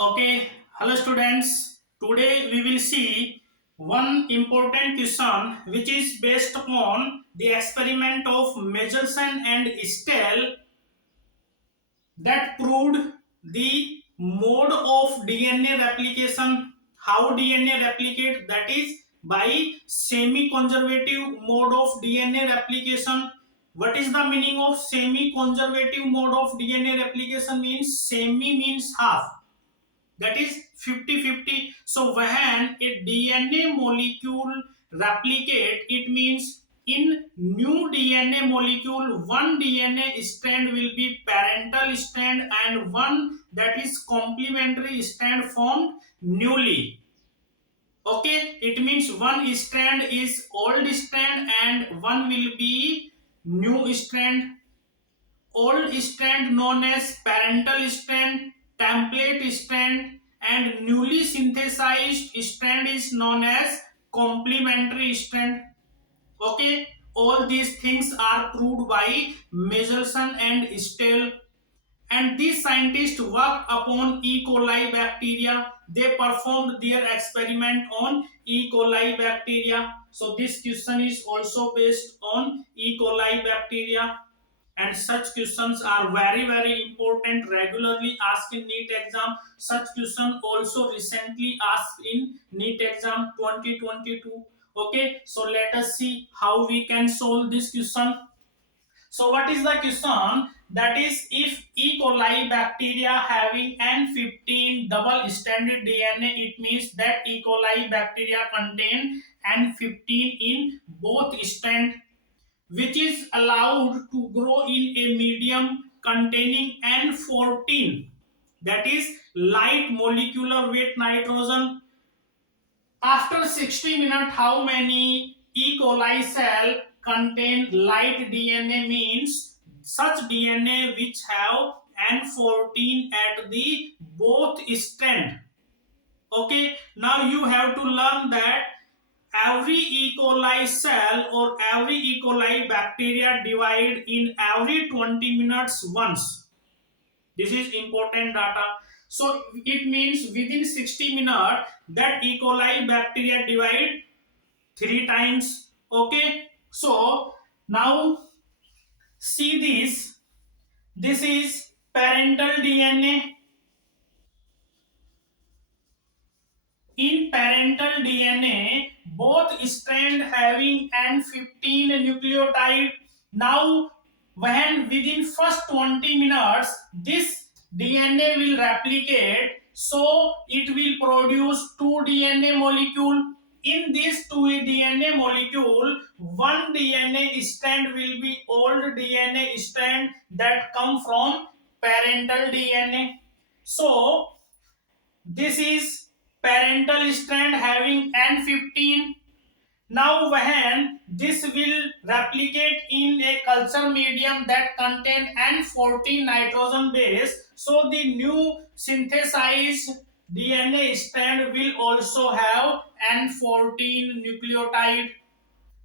Okay, hello students. Today we will see one important question which is based upon the experiment of Michelson and Stell that proved the mode of DNA replication. How DNA replicate, that is by semi-conservative mode of DNA replication. What is the meaning of semi-conservative mode of DNA replication? Means semi means half, that is 50-50. So when a DNA molecule replicate, it means in new DNA molecule one DNA strand will be parental strand and one that is complementary strand formed newly. Okay, it means one strand is old strand and one will be new strand. Old strand known as parental strand, template strand, and newly synthesized strand is known as complementary strand. Okay, all these things are proved by Michelson and Stell, and these scientists worked upon E. coli bacteria. They performed their experiment on E. coli bacteria. So this question is also based on E. coli bacteria, and such questions are very important, regularly asked in NEET exam. Such question also recently asked in NEET exam 2022. Okay, so let us see how we can solve this question. So what is the question? That is, if E. coli bacteria having N15 double stranded DNA, it means that E. coli bacteria contain N15 in both strand, which is allowed to grow in a medium containing N14, that is light molecular weight nitrogen. After 60 minutes, how many E. coli cell contain light DNA? Means such DNA which have N14 at the both strand. Okay, now you have to learn that every E. coli cell or every E. coli bacteria divide in every 20 minutes once. This is important data. So it means within 60 minutes that E. coli bacteria divide 3 times. Okay, so now see this. This is parental DNA. In parental DNA, both strand having N15 nucleotide. Now, when within first 20 minutes, this DNA will replicate, so it will produce two DNA molecule. In this two DNA molecule, one DNA strand will be old DNA strand that come from parental DNA. So this is parental strand having N15. Now when this will replicate in a culture medium that contain N14 nitrogen base, so the new synthesized DNA strand will also have N14 nucleotide.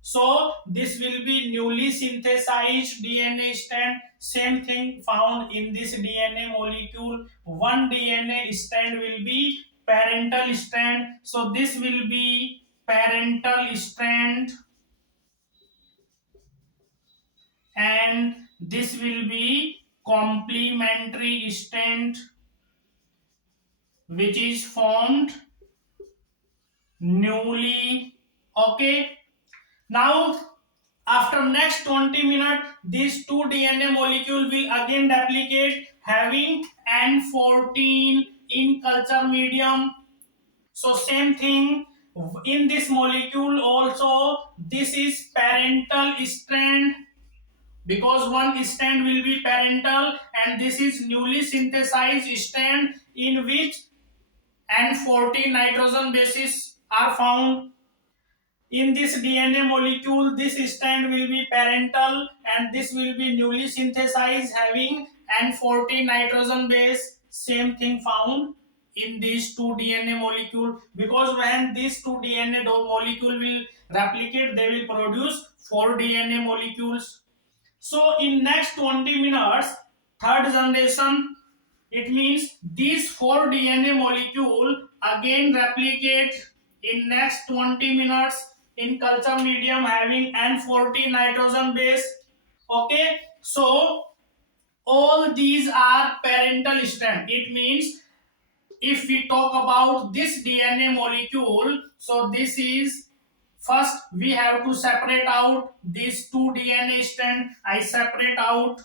So this will be newly synthesized DNA strand. Same thing found in this DNA molecule. One DNA strand will be parental strand. So this will be parental strand and this will be complementary strand which is formed newly. Okay. Now after next 20 minutes, these two DNA molecule will again replicate having N14 in culture medium. So same thing in this molecule also, this is parental strand because one strand will be parental and this is newly synthesized strand in which N14 nitrogen bases are found. In this DNA molecule, this strand will be parental and this will be newly synthesized having N14 nitrogen base. Same thing found in these two DNA molecule, because when these two DNA molecule will replicate, they will produce four DNA molecules. So in next 20 minutes, third generation It means these 4 DNA molecule again replicate in next 20 minutes in culture medium having N40 nitrogen base. Okay, so all these are parental strand. It means if we talk about this DNA molecule, so this is first we have to separate out these two DNA strand. I separate out,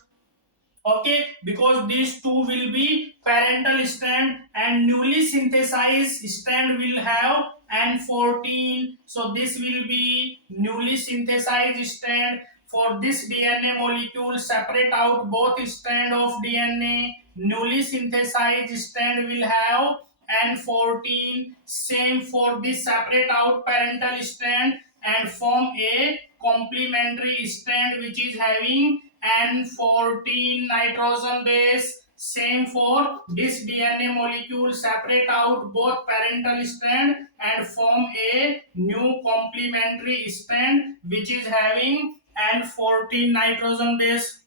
okay, because these two will be parental strand and newly synthesized strand will have N14, so this will be newly synthesized strand. For this DNA molecule separate out both strand of DNA, newly synthesized strand will have N14. Same for this separate out parental strand and form a complementary strand which is having N14 nitrogen base. Same for this DNA molecule separate out both parental strand and form a new complementary strand which is having N14 nitrogen base.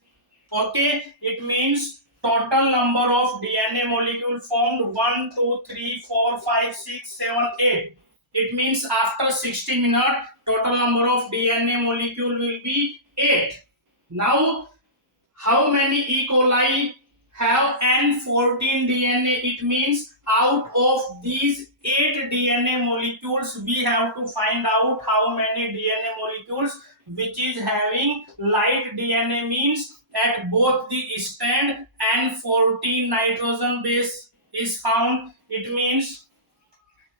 Okay, it means total number of DNA molecule formed 1, 2, 3, 4, 5, 6, 7, 8. It means after 60 minutes, total number of DNA molecule will be 8. Now, how many E. coli have N14 DNA? It means out of these 8 DNA molecules, we have to find out how many DNA molecules which is having light DNA means at both the strand N14 nitrogen base is found. It means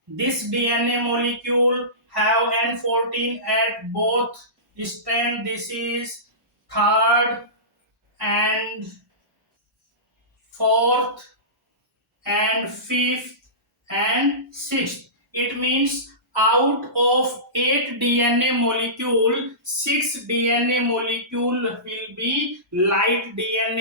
this DNA molecule have N14 at both strand. This is third and fourth and fifth and sixth. It means out of 8 DNA molecule, 6 DNA molecule will be light DNA